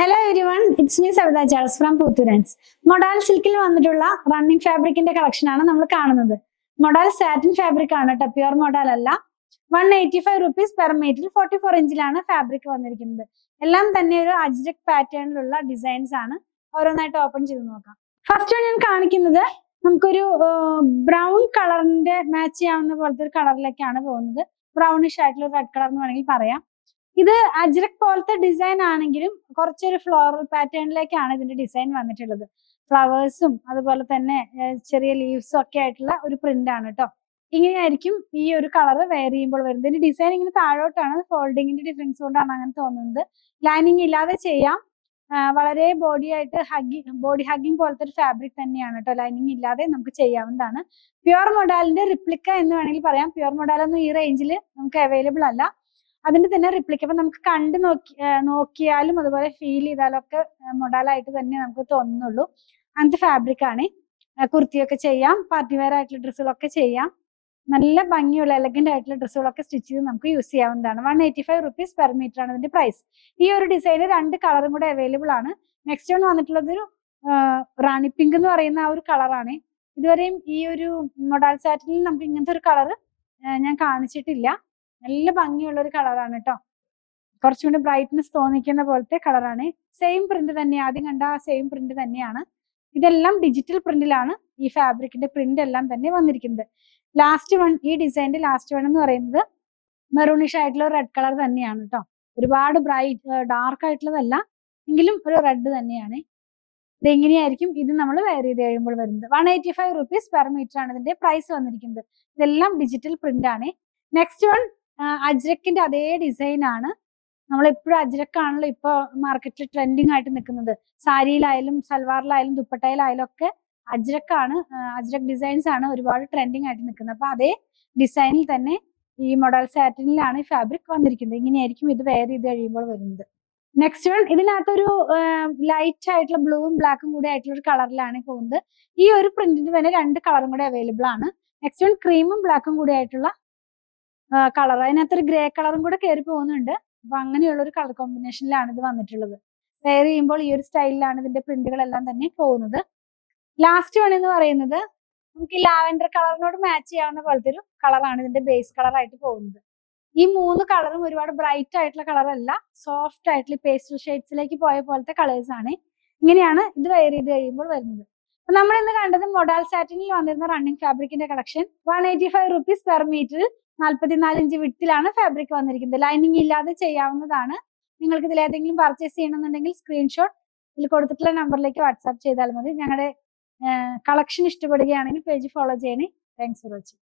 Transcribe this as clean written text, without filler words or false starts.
Hello everyone, it's me Savita Charles from Puthoorans. Modal സിൽക്കിൽ വന്നിട്ടുള്ള running ഫാബ്രിക്കിന്റെ കളക്ഷൻ ആണ് നമ്മൾ കാണുന്നത്. മൊഡാൽ സാറ്റിൻ ഫാബ്രിക് ആണ് കേട്ടോ, പ്യുവർ മൊഡാൽ അല്ല. 185 rupees പെർ മീറ്റർ 44 ഇഞ്ചിലാണ് ഫാബ്രിക് വന്നിരിക്കുന്നത്. എല്ലാം തന്നെ ഒരു അജ്രക് പാറ്റേണിലുള്ള ഡിസൈൻസ് ആണ്. ഓരോന്നായിട്ട് ഓപ്പൺ ചെയ്ത് നോക്കാം. ഫസ്റ്റ് ഞാൻ കാണിക്കുന്നത് നമുക്കൊരു ബ്രൗൺ കളറിന്റെ മാച്ച് ചെയ്യാവുന്ന പോലത്തെ ഒരു കളറിലേക്കാണ് പോകുന്നത്. ബ്രൗണിഷ് ആയിട്ടുള്ള റെഡ് കളർ എന്ന് വേണമെങ്കിൽ പറയാം. ഇത് അജ്രക് പോലത്തെ ഡിസൈൻ ആണെങ്കിലും കുറച്ചൊരു ഫ്ലോറൽ പാറ്റേണിലേക്കാണ് ഇതിന്റെ ഡിസൈൻ വന്നിട്ടുള്ളത്. ഫ്ലവേഴ്സും അതുപോലെ തന്നെ ചെറിയ ലീവ്സും ഒക്കെ ആയിട്ടുള്ള ഒരു പ്രിന്റ് ആണ് കേട്ടോ. ഇങ്ങനെയായിരിക്കും ഈ ഒരു കളർ വെയർ ചെയ്യുമ്പോൾ വരുന്നത്. ഇതിന്റെ ഡിസൈൻ ഇങ്ങനെ താഴോട്ടാണ്, ഫോൾഡിങ്ങിന്റെ ഡിഫറൻസ് കൊണ്ടാണ് അങ്ങനെ തോന്നുന്നത്. ലൈനിങ് ഇല്ലാതെ ചെയ്യാം. വളരെ ബോഡി ഹഗ്ഗിങ് പോലത്തെ ഒരു ഫാബ്രിക് തന്നെയാണ് കേട്ടോ. ലൈനിങ് ഇല്ലാതെ നമുക്ക് ചെയ്യാവുന്നതാണ്. പ്യുവർ മൊഡാലിന്റെ റിപ്ലിക്ക എന്ന് വേണമെങ്കിൽ പറയാം. പ്യുവർ മൊഡാലൊന്നും ഈ റേഞ്ചിൽ നമുക്ക് അവൈലബിൾ അല്ല. അതിന്റെ തന്നെ റിപ്ലിക്ക. അപ്പൊ നമുക്ക് കണ്ട് നോക്കിയാലും അതുപോലെ ഫീൽ ചെയ്താലും ഒക്കെ മൊഡാലായിട്ട് തന്നെ നമുക്ക് തോന്നുന്നുള്ളൂ. അങ്ങനത്തെ ഫാബ്രിക് ആണ്. കുർത്തിയൊക്കെ ചെയ്യാം, പാർട്ടി വെയർ ആയിട്ടുള്ള ഡ്രസ്സുകളൊക്കെ ചെയ്യാം. നല്ല ഭംഗിയുള്ള എലഗന്റ് ആയിട്ടുള്ള ഡ്രസ്സുകളൊക്കെ സ്റ്റിച്ച് ചെയ്ത് നമുക്ക് യൂസ് ചെയ്യാവുന്നതാണ്. 185 rupees പെർ മീറ്റർ ആണ് ഇതിന്റെ പ്രൈസ്. ഈ ഒരു ഡിസൈനിൽ 2 കളറും കൂടെ അവൈലബിൾ ആണ്. നെക്സ്റ്റ് വൺ വന്നിട്ടുള്ളത് ഒരു റാണി പിങ്ക് എന്ന് പറയുന്ന ആ ഒരു കളറാണ്. ഇതുവരെയും ഈ ഒരു മൊഡാൽ സാറ്റിനിൽ നമുക്ക് ഇങ്ങനത്തെ ഒരു കളർ ഞാൻ കാണിച്ചിട്ടില്ല. നല്ല ഭംഗിയുള്ള ഒരു കളറാണ് കേട്ടോ. കുറച്ചുകൂടി ബ്രൈറ്റ്നെസ് തോന്നിക്കുന്ന പോലത്തെ കളറാണ്. സെയിം പ്രിന്റ് തന്നെയാണ്, ആദ്യം കണ്ട ആ സെയിം പ്രിന്റ് തന്നെയാണ്. ഇതെല്ലാം ഡിജിറ്റൽ പ്രിന്റിലാണ് ഈ ഫാബ്രിക്കിന്റെ പ്രിന്റ് എല്ലാം തന്നെ വന്നിരിക്കുന്നത്. ലാസ്റ്റ് വൺ, ഈ ഡിസൈനിന്റെ ലാസ്റ്റ് വൺ എന്ന് പറയുന്നത് മെറൂണിഷ് ആയിട്ടുള്ള റെഡ് കളർ തന്നെയാണ് കേട്ടോ. ഒരുപാട് ഡാർക്ക് ആയിട്ടുള്ളതല്ല, എങ്കിലും ഒരു റെഡ് തന്നെയാണ്. ഇതെങ്ങനെയായിരിക്കും ഇത് നമ്മൾ വെയർ ചെയ്ത് കഴിയുമ്പോൾ വരുന്നത്. 185 rupees പെർ മീറ്റർ ആണ് ഇതിന്റെ പ്രൈസ് വന്നിരിക്കുന്നത്. ഇതെല്ലാം ഡിജിറ്റൽ പ്രിന്റ് ആണ്. നെക്സ്റ്റ് വൺ അജ്രക്കിന്റെ അതേ ഡിസൈൻ ആണ്. നമ്മൾ എപ്പോഴും അജ്രക്കാണല്ലോ ഇപ്പൊ മാർക്കറ്റിൽ ട്രെൻഡിങ് ആയിട്ട് നിൽക്കുന്നത്. സാരിയിലായാലും സൽവാറിലായാലും ദുപ്പട്ടയിലായാലും ഒക്കെ അജ്രക്കാണ്, അജ്രക് ഡിസൈൻസ് ആണ് ഒരുപാട് ട്രെൻഡിങ് ആയിട്ട് നിൽക്കുന്നത്. അപ്പൊ അതേ ഡിസൈനിൽ തന്നെ ഈ മൊഡൽ സാറ്റിനിലാണ് ഈ ഫാബ്രിക് വന്നിരിക്കുന്നത്. ഇങ്ങനെയായിരിക്കും ഇത് വെയർ ചെയ്ത് കഴിയുമ്പോൾ വരുന്നത്. നെക്സ്റ്റ് വൺ, ഇതിനകത്തൊരു ലൈറ്റ് ആയിട്ടുള്ള ബ്ലൂവും ബ്ലാക്കും കൂടി ആയിട്ടുള്ള ഒരു കളറിലാണ് പോകുന്നത്. ഈ ഒരു പ്രിന്റിന് തന്നെ 2 കളറും കൂടെ അവൈലബിൾ ആണ്. നെക്സ്റ്റ് വൺ ക്രീമും ബ്ലാക്കും കൂടി ആയിട്ടുള്ള കളർ. അതിനകത്തൊരു ഗ്രേ കളറും കൂടെ കയറി പോകുന്നുണ്ട്. അപ്പൊ അങ്ങനെയുള്ള ഒരു കളർ കോമ്പിനേഷനിലാണ് ഇത് വന്നിട്ടുള്ളത്. വെയർ ചെയ്യുമ്പോൾ ഈ ഒരു സ്റ്റൈലിലാണ് ഇതിന്റെ പ്രിന്റുകളെല്ലാം തന്നെ പോകുന്നത്. ലാസ്റ്റ് വൺ എന്ന് പറയുന്നത് നമുക്ക് ഈ ലാവൻഡർ കളറിനോട് മാച്ച് ചെയ്യാവുന്ന പോലത്തെ ഒരു കളറാണ് ഇതിന്റെ ബേസ് കളർ ആയിട്ട് പോകുന്നത്. ഈ 3 കളറും ഒരുപാട് ബ്രൈറ്റ് ആയിട്ടുള്ള കളറല്ല, സോഫ്റ്റ് ആയിട്ടുള്ള പേസ്റ്റൽ ഷെയ്ഡ്സിലേക്ക് പോയ പോലത്തെ കളേഴ്സ് ആണ്. ഇങ്ങനെയാണ് ഇത് വെയർ ചെയ്ത് കഴിയുമ്പോൾ വരുന്നത്. അപ്പൊ നമ്മൾ ഇന്ന് കണ്ടത് മൊഡാൽ സാറ്റിനിൽ വന്നിരുന്ന റണ്ണിങ് ഫാബ്രിക്കിന്റെ collection. 185 rupees per metre 44 inch വിട്ടിലാണ് ഫാബ്രിക് വന്നിരിക്കുന്നത്. ലൈനിങ് ഇല്ലാതെ ചെയ്യാവുന്നതാണ്. നിങ്ങൾക്ക് ഇതിൽ ഏതെങ്കിലും പർച്ചേസ് ചെയ്യണമെന്നുണ്ടെങ്കിൽ സ്ക്രീൻഷോട്ട് ഇതിൽ കൊടുത്തിട്ടുള്ള നമ്പറിലേക്ക് വാട്സാപ്പ് ചെയ്താൽ മതി. ഞങ്ങളുടെ കളക്ഷൻ ഇഷ്ടപ്പെടുകയാണെങ്കിൽ പേജ് ഫോളോ ചെയ്യണേ. Thanks for watching.